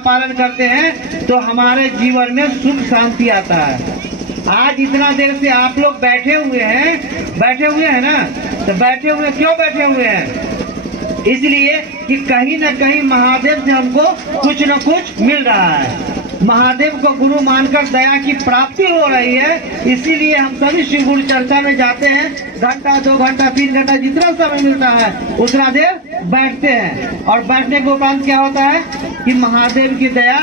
पालन करते हैं तो हमारे जीवन में सुख शांति आता है। आज इतना देर से आप लोग बैठे हुए हैं ना, तो बैठे हुए क्यों बैठे हुए हैं? इसलिए कि कहीं न कहीं महादेव से हमको कुछ न कुछ मिल रहा है। महादेव को गुरु मानकर दया की प्राप्ति हो रही है। इसीलिए हम सभी शिव गुरु चर्चा में जाते हैं। घंटा 2 घंटा 3 घंटा जितना समय मिलता है उतना देर बैठते हैं। और बैठने के उपरांत क्या होता है कि महादेव की दया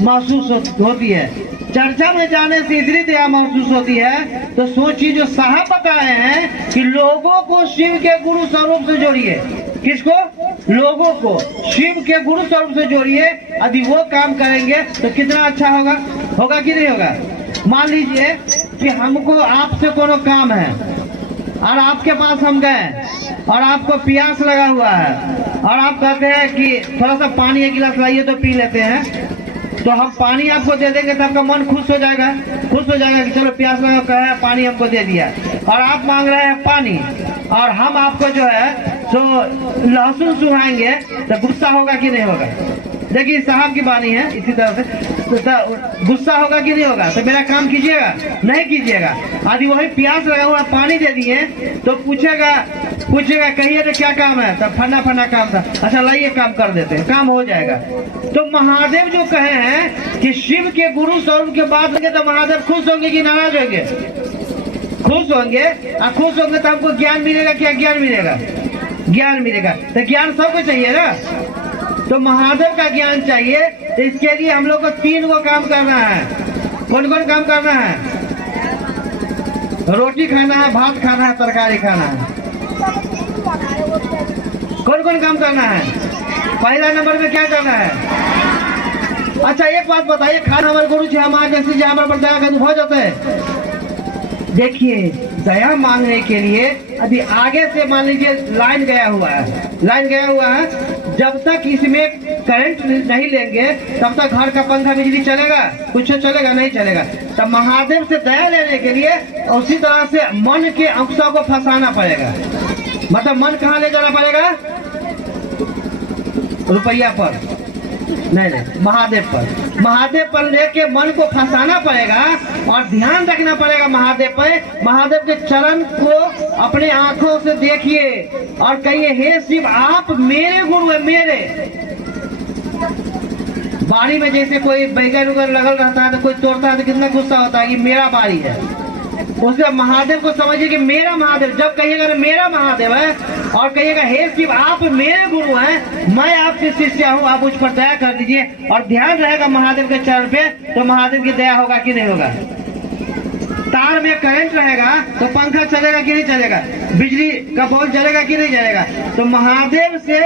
महसूस होती है। चर्चा में जाने से इतनी दया महसूस होती है। तो सोचिए, जो साहब बताए हैं कि लोगों को शिव के गुरु स्वरूप से जोड़िए। किसको? लोगों को शिव के गुरु स्वरूप से जोड़िए। यदि वो काम करेंगे तो कितना अच्छा होगा कि नहीं होगा? मान लीजिए कि हमको आपसे कोनो काम है और आपके पास हम गए और आपको प्यास लगा हुआ है और आप कहते हैं कि थोड़ा सा पानी 1 गिलास लाइए तो पी लेते हैं। तो हम पानी आपको दे देंगे तो आपका मन खुश हो जाएगा कि चलो प्यास लगा कहा पानी हमको दे दिया। और आप मांग रहे हैं पानी और हम आपको जो है तो लहसुन सुहाएंगे तो गुस्सा होगा कि नहीं होगा? देखिए साहब की बानी है। इसी तरह से तो गुस्सा होगा कि नहीं होगा? तो मेरा काम कीजिएगा? नहीं कीजिएगा। यदि वही प्यास लगा हुआ पानी दे दिए तो पूछेगा कहिए तो क्या काम है? तो फन्ना काम था। अच्छा लाइए काम कर देते हैं, काम हो जाएगा। तो महादेव जो कहे हैं कि शिव के गुरु स्वरूप के बाद तो महादेव खुश होंगे कि नाराज होंगे? खुश होंगे। खुश होंगे तो हमको ज्ञान मिलेगा। क्या ज्ञान मिलेगा? ज्ञान मिलेगा। तो ज्ञान सबको चाहिए ना, तो महादेव का ज्ञान चाहिए। तो इसके लिए हम लोग को 3 गो काम करना है। कौन कौन काम करना है? रोटी खाना है, भात खाना है, तरकारी खाना है। कौन कौन काम करना है? पहला नंबर में क्या करना है? अच्छा एक बात बताइए, खाना हमारे गुरु जी हम आगे से हमारे पर दया का हो जाता है। देखिए दया मांगने के लिए अभी आगे से मान लीजिए लाइन गया हुआ है। जब तक इसमें करंट नहीं लेंगे तब तक घर का पंखा बिजली चलेगा? कुछ चलेगा? नहीं चलेगा। तब महादेव से दया लेने के लिए उसी तरह से मन के अंशों को फंसाना पड़ेगा। मतलब मन कहाँ ले जाना पड़ेगा? रुपया पर नहीं, महादेव पर लेके मन को फंसाना पड़ेगा और ध्यान रखना पड़ेगा महादेव पर। महादेव के चरण को अपने आंखों से देखिए और कहिए, हे शिव आप मेरे गुरु है। मेरे बाड़ी में जैसे कोई बैगन वगैरह लगल रहता है तो कोई तोड़ता है तो कितना गुस्सा होता है कि मेरा बाड़ी है। उसके महादेव को समझिए कि मेरा महादेव। जब कहिएगा ना मेरा महादेव है और कहिएगा हे शिव आप मेरे गुरु हैं, मैं आपके शिष्य हूँ, आप मुझ पर दया कर दीजिए। और ध्यान रहेगा महादेव के चरण पे, तो महादेव की दया होगा कि नहीं होगा? तार में करंट रहेगा तो पंखा चलेगा कि नहीं चलेगा? बिजली का बॉल जलेगा कि नहीं जलेगा? तो महादेव से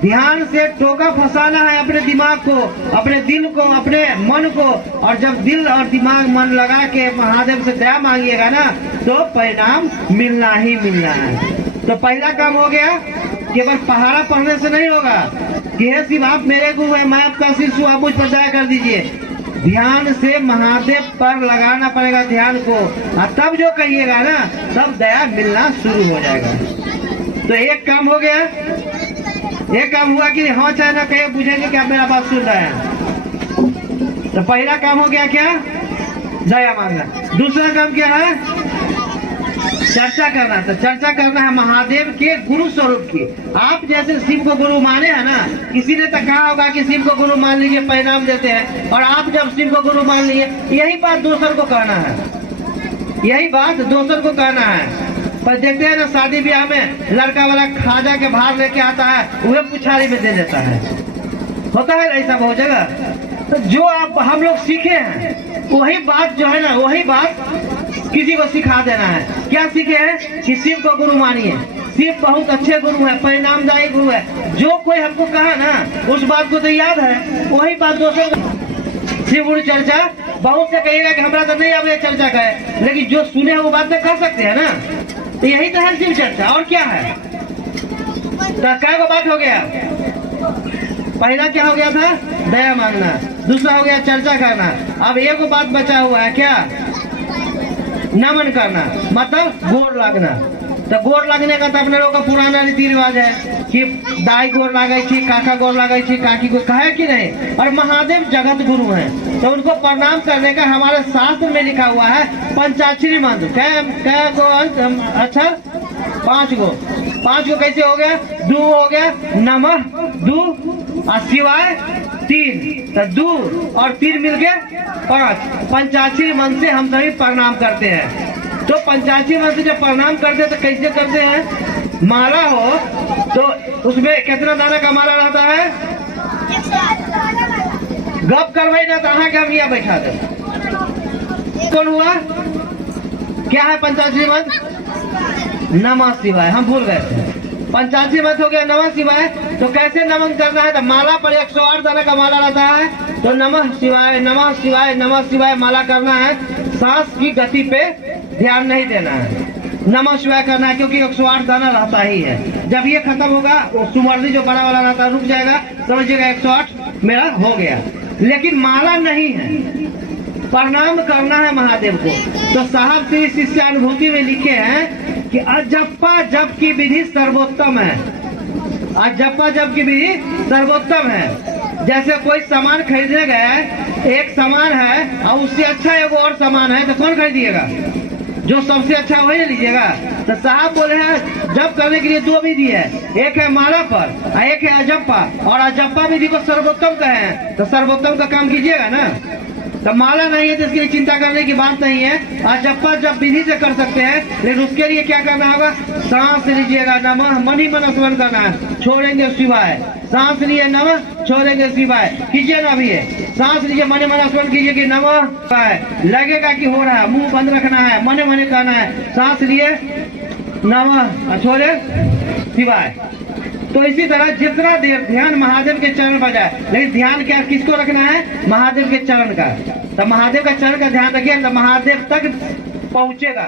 ध्यान से टोका फंसाना है अपने दिमाग को, अपने दिल को, अपने मन को। और जब दिल और दिमाग मन लगा के महादेव से दया मांगिएगा ना तो परिणाम मिलना ही मिलना है। तो पहला काम हो गया। केवल पहाड़ा पढ़ने से नहीं होगा कि हे शिव आप मेरे गुरु हैं, मैं आपका शिष्य हूँ, आप मुझ पर दया कर दीजिए। ध्यान से महादेव पर लगाना पड़ेगा ध्यान को। और तब जो कहिएगा ना तब दया मिलना शुरू हो जाएगा। तो एक काम हो गया। एक काम हुआ कि हाँ चाहे ना कहे बुझेंगे कि आप मेरा बात सुन रहे हैं। तो पहला काम हो गया क्या? दया मांगना। दूसरा काम क्या है? चर्चा करना। तो चर्चा करना है महादेव के गुरु स्वरूप की। आप जैसे शिव को गुरु माने हैं ना, किसी ने तो कहा होगा कि शिव को गुरु मान लीजिए परिणाम देते हैं। और आप जब शिव को गुरु मान लिए, यही बात दूसर को कहना है, यही बात दूसर को कहना है। पर देखते हैं ना शादी ब्याह में लड़का वाला खाजा के भार लेके आता है, वह पुछारी में दे देता है। होता है ऐसा बहुत जगह। तो जो आप हम लोग सीखे हैं वही बात जो है ना, वही बात किसी को सिखा देना है। क्या सीखे हैं? कि शिव को गुरु मानिए, शिव बहुत अच्छे गुरु है, परिणामदायी गुरु है। जो कोई हमको कहा ना उस बात को तो याद है, वही बात दोस्तों शिव गुरु चर्चा बहुत से कहिएगा कि हमारा तो नहीं अब चर्चा कहे, लेकिन जो सुने वो बात तो कर सकते हैं ना। तो यही तो है शिव चर्चा, और क्या है? तो क्या को बात हो गया? पहला क्या हो गया था? दया मांगना। दूसरा हो गया चर्चा करना। अब एक बात बचा हुआ है क्या? नमन करना, मतलब गोर लगना। तो गोर लगने का तो अपने लोग का पुराना रीति रिवाज है। कि दाई गोर लागे छी, काका गोर लागे छी, काकी को कहे कि नहीं। और महादेव जगत गुरु हैं, तो उनको प्रणाम करने का हमारे शास्त्र में लिखा हुआ है पंचाक्षरी मंत्र। क्या गो अच्छा 5 गो। 5 गो कैसे हो गया? दू हो गया, नमः दू और शिवाय 3, तो 2 और 3 मिल गए 5। पंचाक्षरी मंत्र से हम सभी प्रणाम करते हैं। तो पंचाक्षरी मंत्र से जब प्रणाम करते हैं तो कैसे करते हैं? माला हो तो उसमें कितना दाना का माला रहता है? गप करवाई ना तो के हम यहाँ बैठा दे। कौन हुआ? क्या है पंचाक्षरी मंत्र? नमः शिवाय। हम भूल गए। पंचाक्षरी मंत्र हो गया नमः शिवाय। तो कैसे नमन करना है? तो माला पर 108 दाना का माला रहता है, तो नमः शिवाय नमः शिवाय नमः शिवाय माला करना है। सांस की गति पे ध्यान नहीं देना है, नमः शिवाय करना है, क्योंकि 108 दाना रहता ही है। जब ये खत्म होगा वो सुमर्दी जो बड़ा वाला रहता है रुक जाएगा, समझिएगा 108 मेरा हो गया। लेकिन माला नहीं है, प्रणाम करना है महादेव को। तो साहब श्री शिष्यानुभूति में लिखे हैं कि अजप्पा जप की विधि सर्वोत्तम है। अजप्पा जप की विधि सर्वोत्तम है। जैसे कोई सामान खरीदने गए, एक सामान है और उससे अच्छा एक और सामान है, तो कौन खरीदिएगा? जो सबसे अच्छा वही लीजिएगा। तो साहब बोले हैं जप करने के लिए 2 विधि है, एक है माला पर और एक है अजप्पा। और अजप्पा विधि को सर्वोत्तम कहे हैं, तो सर्वोत्तम का काम कीजिएगा ना। तो माला नहीं है तो इसके लिए चिंता करने की बात नहीं है। अजप्पा जब विधि से कर सकते हैं, लेकिन उसके लिए क्या करना होगा? सांस लीजिएगा, नमः मन ही मन स्मरण करना है, छोड़ेंगे शिवाय। सांस लिए नमः, छोड़ेंगे शिवाय। कीजिए ना अभी सांस लीजिए, मने मन स्मरण कीजिए कि नमः शिवाय। लगेगा कि हो रहा है, मुंह बंद रखना है, मने मने कहना है। सांस लिए नमः, छोड़े शिवाय। तो इसी तरह जितना देर ध्यान महादेव के चरण पर जाए, लेकिन ध्यान क्या किसको रखना है? महादेव के चरण का। तो महादेव का चरण का ध्यान रखिए, तो महादेव तक पहुंचेगा।